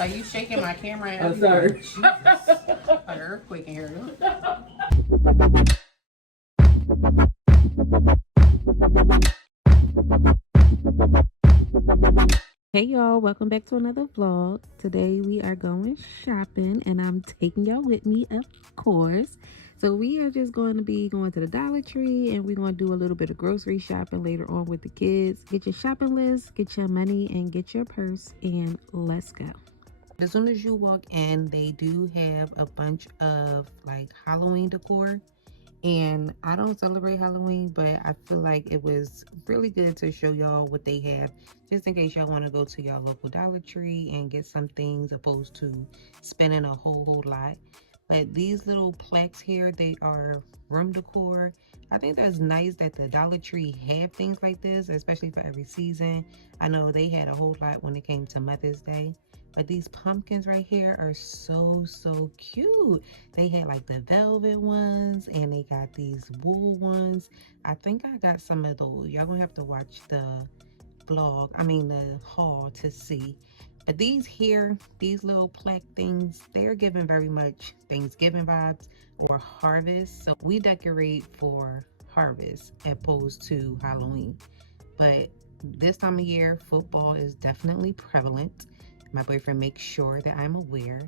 Are you shaking my camera? I'm sorry. An earthquake in here. Hey y'all, welcome back to another vlog. Today we are going shopping and I'm taking y'all with me, of course. So we are just going to be going to the Dollar Tree and we're going to do a little bit of grocery shopping later on with the kids. Get your shopping list, get your money, and get your purse, and let's go. As soon as you walk in, they do have a bunch of like Halloween decor. And I don't celebrate Halloween, but I feel like it was really good to show y'all what they have, just in case y'all want to go to y'all local Dollar Tree and get some things opposed to spending a whole lot. But these little plaques here, they are room decor. I think that's nice that the Dollar Tree have things like this, especially for every season. I know they had a whole lot when it came to Mother's Day. But these pumpkins right here are so cute. They had like the velvet ones and they got these wool ones. I think I got some of those. Y'all gonna have to watch the the haul to see. But these here, these little plaque things, they're giving very much Thanksgiving vibes or harvest. So we decorate for harvest opposed to Halloween. But this time of year, football is definitely prevalent. My boyfriend makes sure that I'm aware.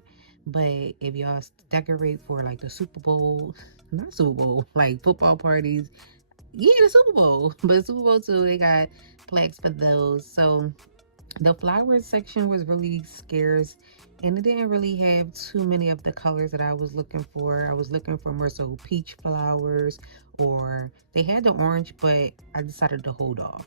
But if y'all decorate for like the Super Bowl, not Super Bowl, like football parties, yeah, the Super Bowl, but Super Bowl too, they got plaques for those. So the flowers section was really scarce and it didn't really have too many of the colors that I was looking for. I was looking for more so peach flowers, or they had the orange, but I decided to hold off.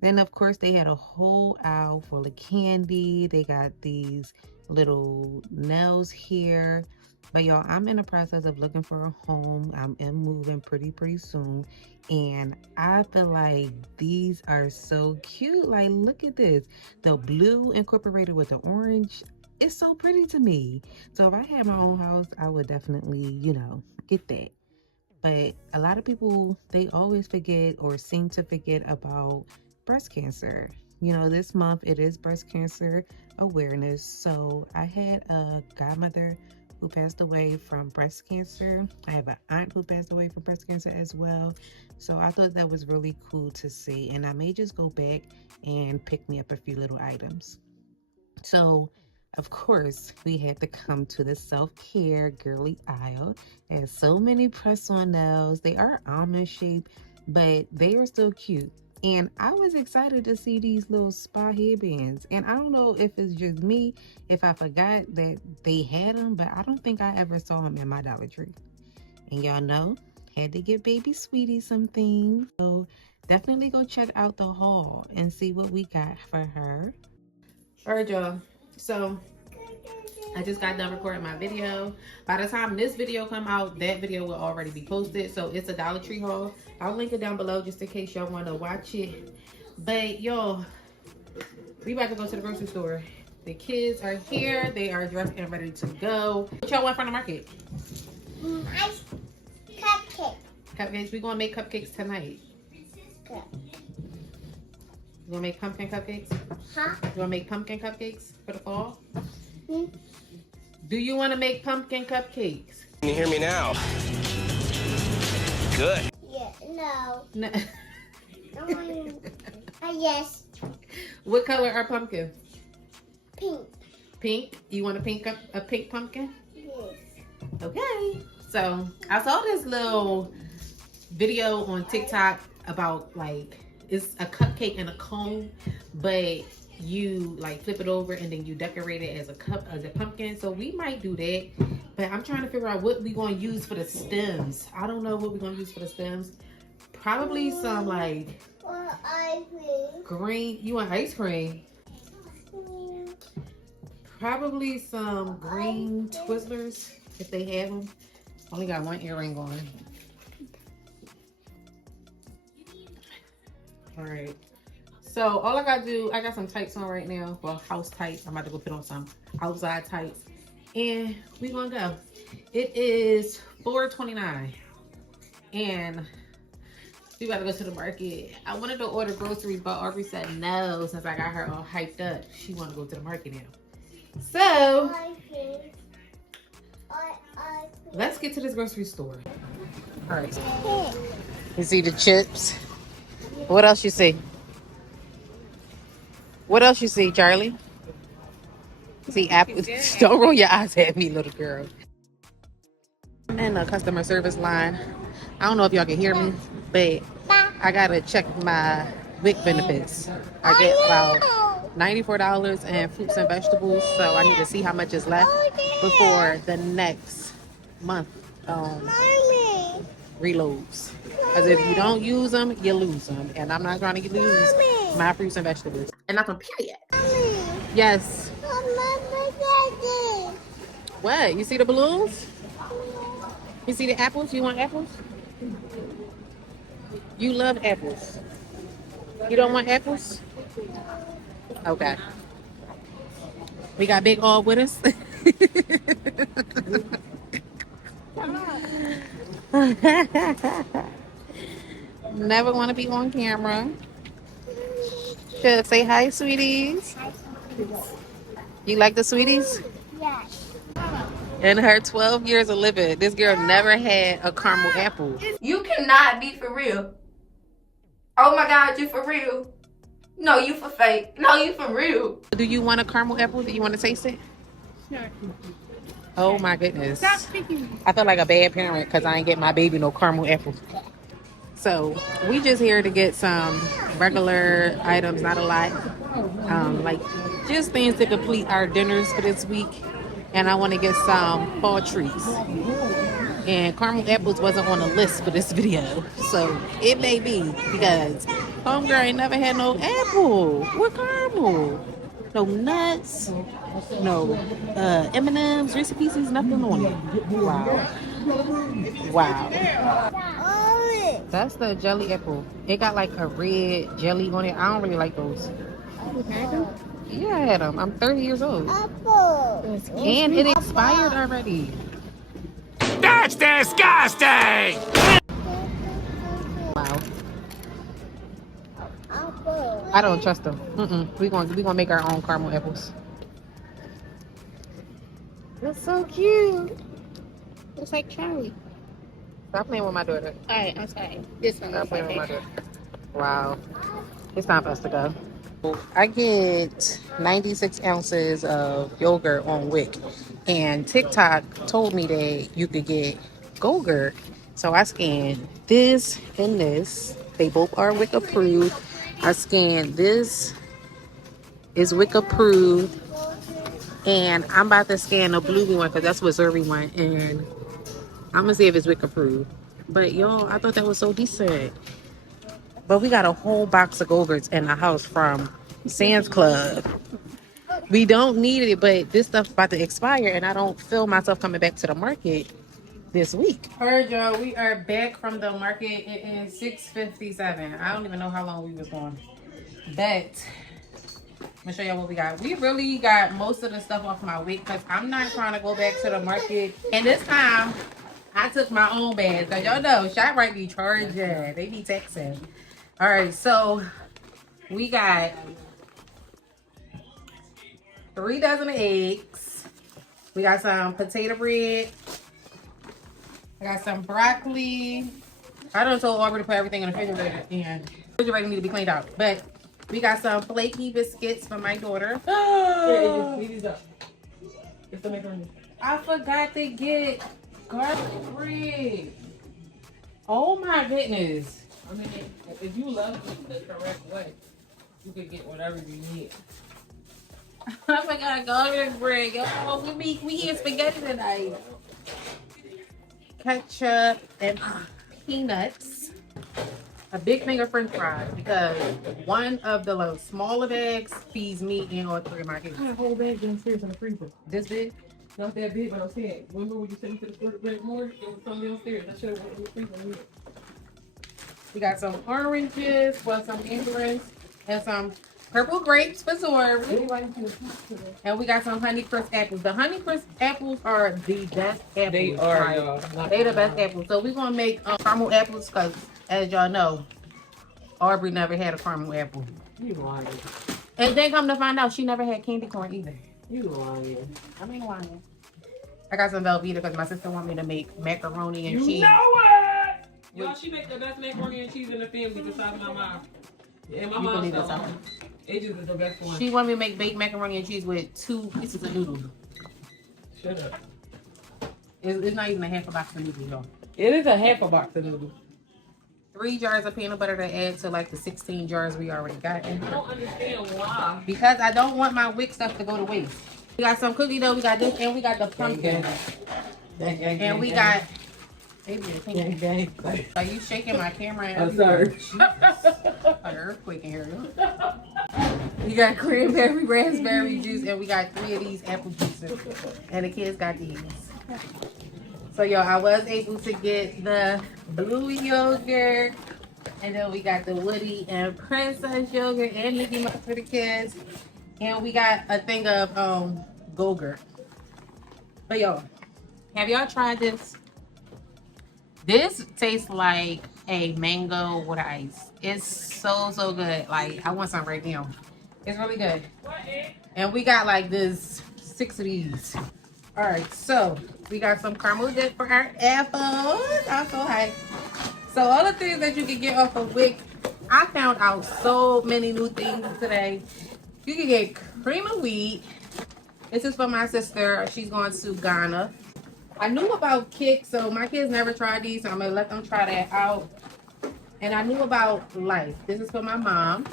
Then of course they had a whole aisle full of candy. They got these little nails here. But y'all, I'm in the process of looking for a home. I'm moving pretty soon. And I feel like these are so cute. Like, look at this. The blue incorporated with the orange. It's so pretty to me. So if I had my own house, I would definitely, get that. But a lot of people, they always forget or seem to forget about breast cancer. This month it is breast cancer awareness. So I had a godmother who passed away from breast cancer. I have an aunt who passed away from breast cancer as well. So I thought that was really cool to see. And I may just go back and pick me up a few little items. So of course, we had to come to the self-care girly aisle. There's so many press-on nails. They are almond shaped, but they are still cute. And I was excited to see these little spa headbands. And I don't know if it's just me, if I forgot that they had them, but I don't think I ever saw them in my Dollar Tree. And y'all know, had to give baby Sweetie some things. So definitely go check out the haul and see what we got for her. All right, y'all. So I just got done recording my video. By the time this video come out, that video will already be posted. So it's a Dollar Tree haul. I'll link it down below just in case y'all want to watch it. But y'all, we about to go to the grocery store. The kids are here. They are dressed and ready to go. What y'all want from the market? Ice cupcake. Cupcakes. We're gonna make cupcakes tonight. Good. You gonna make pumpkin cupcakes? Huh? You wanna make pumpkin cupcakes for the fall? Hmm? Do you want to make pumpkin cupcakes? Can you hear me now? Good. Yeah, no. No. Yes. What color are pumpkins? Pink. Pink? You want a pink pumpkin? Yes. Okay. So I saw this little video on TikTok about like it's a cupcake in a cone, but you like flip it over and then you decorate it as a pumpkin. So we might do that, but I'm trying to figure out what we're going to use for the stems. I don't know what we're going to use for the stems. Probably some like ice cream. green. You want ice cream? Probably some green Twizzlers if they have them. Only got one earring on. All right. So all I gotta do, I got some tights on right now. Well, house tights. I'm about to go put on some outside tights. And we're gonna go. It is 4:29. And we gotta go to the market. I wanted to order groceries, but Aubrey said no since I got her all hyped up. She wanna go to the market now. So I think. let's get to this grocery store. All right. Pink. You see the chips. What else you see? What else you see, Charlie? See apples. Don't roll your eyes at me, little girl. I'm in a customer service line. I don't know if y'all can hear me, but I gotta check my WIC benefits. I get about $94 in fruits and vegetables, so I need to see how much is left before the next month Mommy. reloads. Because if you don't use them, you lose them, and I'm not trying to lose my fruits and vegetables. And that's on period. Mommy. Yes. Mommy, Daddy. What? You see the balloons? You see the apples? You want apples? You love apples. You don't want apples? Okay. We got Big O with us. Never want to be on camera. Should say hi, sweeties. You like the sweeties? Yes. In her 12 years of living, this girl never had a caramel apple. You cannot be for real. Oh my God, you for real. No, you for fake. No, you for real. Do you want a caramel apple? Do you want to taste it? Sure. Oh my goodness. Stop speaking. I feel like a bad parent because I ain't get my baby no caramel apples. So we just here to get some regular items, not a lot. Like just things to complete our dinners for this week. And I want to get some fall treats. And caramel apples wasn't on the list for this video. So it may be because homegirl ain't never had no apple with caramel. No nuts, no M&M's, Reese's Pieces, nothing on it. Wow. Wow. Mommy. That's the jelly apple. It got like a red jelly on it. I don't really like those. Yeah, I had them. I'm 30 years old. Apple. And it expired already. That's disgusting! Wow. Apple. I don't trust them. We gonna make our own caramel apples. That's so cute. It's like Charlie. Stop playing with my daughter. Alright, I'm sorry. This one Stop is playing with my like daughter. Wow. It's time for us to go. I get 96 ounces of yogurt on WIC, and TikTok told me that you could get Go-Gurt. So I scanned this and this. They both are WIC approved. I scanned this is WIC approved, and I'm about to scan the blue one because that's what Zuri want, and I'm gonna see if it's WIC approved. But y'all, I thought that was so decent. But we got a whole box of Go-Gurts in the house from Sam's Club. We don't need it, but this stuff's about to expire, and I don't feel myself coming back to the market this week. Alright, y'all, we are back from the market. It is 6:57. I don't even know how long we was going. But I'm gonna show y'all what we got. We really got most of the stuff off my WIC because I'm not trying to go back to the market. And this time, I took my own bags. Because y'all know, ShopRite be charging. They be taxing. Alright, so we got 3 dozen of eggs. We got some potato bread. I got some broccoli. I done told Aubrey to put everything in the refrigerator, and the refrigerator need to be cleaned out. But we got some flaky biscuits for my daughter. I forgot to get garlic bread. Oh my goodness. I mean, if you love it the correct way, you can get whatever you need. I forgot garlic bread. Yo, we eating spaghetti tonight. Ketchup and peanuts. A big thing of French fries because one of the little smaller bags feeds me and all 3 of my kids. I got a whole bag downstairs in the freezer. This big? Not that big, but I'm saying, remember when you said you could have stored it more? It was something downstairs. I should have went in the freezer. We got some oranges for some mandarins and some purple grapes for Zori. And we got some Honey Crisp apples. The Honey Crisp apples are the best apples. They are, right? y'all. They the best apples. So we're going to make caramel apples because, as y'all know, Aubrey never had a caramel apple. You lying. And then come to find out, she never had candy corn either. You lying. I ain't lying. I got some Velveeta because my sister want me to make macaroni and cheese. You know what? Y'all, she make the best macaroni and cheese in the family besides my mom. And my You mom believe still it, on. It just is the best one. She want me to make baked macaroni and cheese with 2 pieces of noodles. Shut up. It's not even a half a box of noodles, y'all. It is a half a box of noodles. 3 jars of peanut butter to add to like the 16 jars we already got in I here. don't understand why. Because I don't want my wick stuff to go to waste. We got some cookie dough, we got this, and we got the pumpkin. And we got... Baby, are you shaking my camera? I'm sorry. An earthquake in here. We got cranberry, raspberry juice, and we got 3 of these apple juices. And the kids got these. So, y'all, I was able to get the blue yogurt. And then we got the Woody and Princess yogurt and Mickey Mouse for the kids. And we got a thing of Go-Gurt. But, y'all, have y'all tried this? This tastes like a mango with ice. It's so good. Like, I want some right now. It's really good. And we got like this 6 of these. All right, so we got some caramel dip for our apples. I'm so hyped. So all the things that you can get off of Wick, I found out so many new things today. You can get cream of wheat. This is for my sister. She's going to Ghana. I knew about Kick, so my kids never tried these, so I'm gonna let them try that out. And I knew about Life. This is for my mom.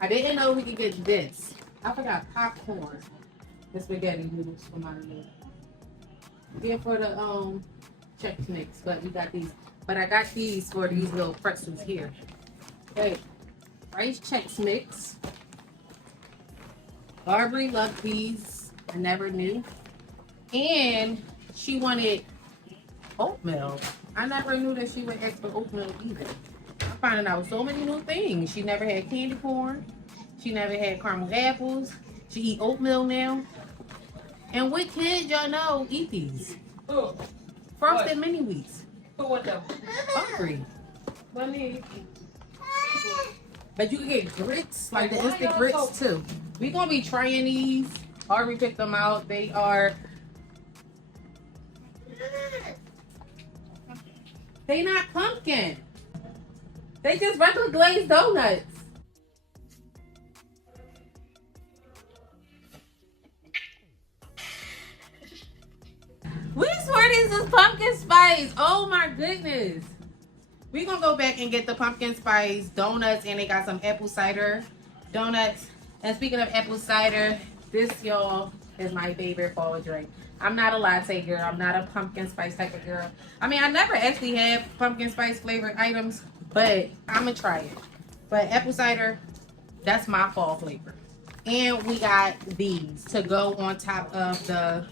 I didn't know we could get this. I forgot popcorn. The spaghetti noodles for my mom. Then for the Chex Mix, but we got these. But I got these for these little pretzels here. Hey, rice Chex Mix. Barbary loved these. I never knew. And she wanted oatmeal. I never knew that she would ask for oatmeal either. I'm finding out so many new things. She never had candy corn. She never had caramel apples. She eat oatmeal now. And what kids y'all know eat these? Who? Frosted mini wheats. Who want them? Hungry. Money. But you can get grits, like the instant grits too. We're gonna be trying these. Already picked them out. They are... They not pumpkin. They just regular glazed donuts. We swear this is pumpkin spice. Oh my goodness. We're gonna go back and get the pumpkin spice donuts, and they got some apple cider donuts. And speaking of apple cider, this, y'all, is my favorite fall drink. I'm not a latte girl. I'm not a pumpkin spice type of girl. I mean, I never actually had pumpkin spice flavored items, but I'm gonna try it. But apple cider, that's my fall flavor. And we got these to go on top of the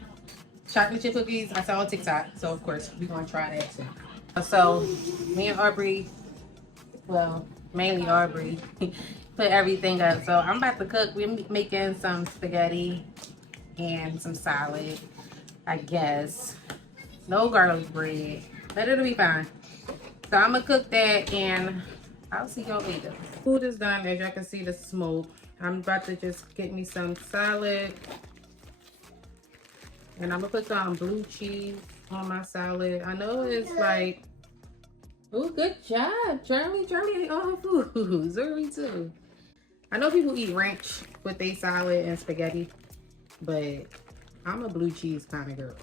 chocolate chip cookies I saw on TikTok. So of course we're gonna try that too. So me and Aubrey, well, mainly Aubrey, put everything up. So I'm about to cook. We're making some spaghetti and some salad, I guess. No garlic bread, but it'll be fine. So I'm gonna cook that and I'll see y'all later. Food is done. As y'all can see the smoke. I'm about to just get me some salad. And I'm gonna put some blue cheese on my salad. I know it's like, oh, good job, Charlie. Charlie ate all her food. Zuri too. I know people eat ranch with their salad and spaghetti, but I'm a blue cheese kind of girl.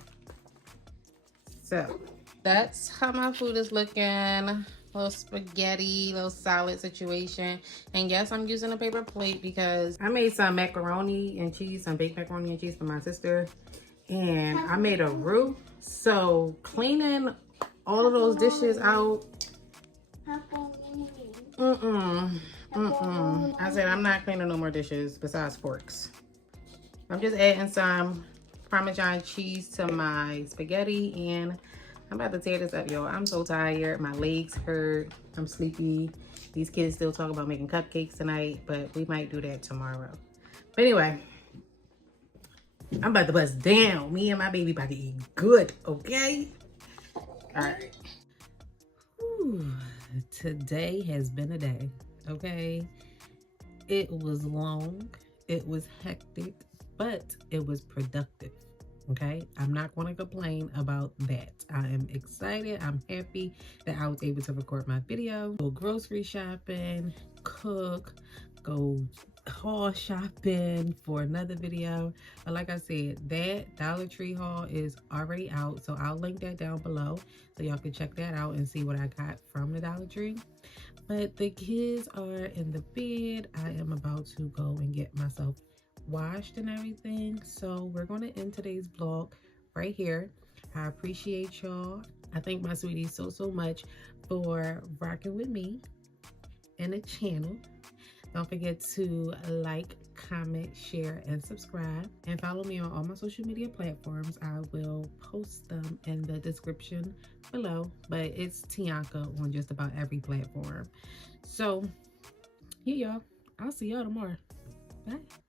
So that's how my food is looking. Little spaghetti, little salad situation. And yes, I'm using a paper plate because I made some macaroni and cheese, some baked macaroni and cheese for my sister. And I made a roux. So cleaning all of those dishes out. I said I'm not cleaning no more dishes besides forks. I'm just adding some Parmesan cheese to my spaghetti and I'm about to tear this up, y'all. I'm so tired. My legs hurt. I'm sleepy. These kids still talk about making cupcakes tonight, but we might do that tomorrow. But anyway, I'm about to bust down. Me and my baby about to eat good, okay? All right. Whew. Today has been a day, okay? It was long. It was hectic. but it was productive. Okay, I'm not going to complain about that. I am excited. I'm happy that I was able to record my video, go grocery shopping, cook, go haul shopping for another video. But like I said, that Dollar Tree haul is already out, so I'll link that down below so y'all can check that out and see what I got from the Dollar Tree. But the kids are in the bed. I am about to go and get myself washed and everything, so we're going to end today's vlog right here. I appreciate y'all. I thank my sweeties so much for rocking with me and the channel. Don't forget to like, comment, share, and subscribe, and follow me on all my social media platforms. I will post them in the description below, but it's Teaunca on just about every platform. So yeah, y'all, I'll see y'all tomorrow. Bye.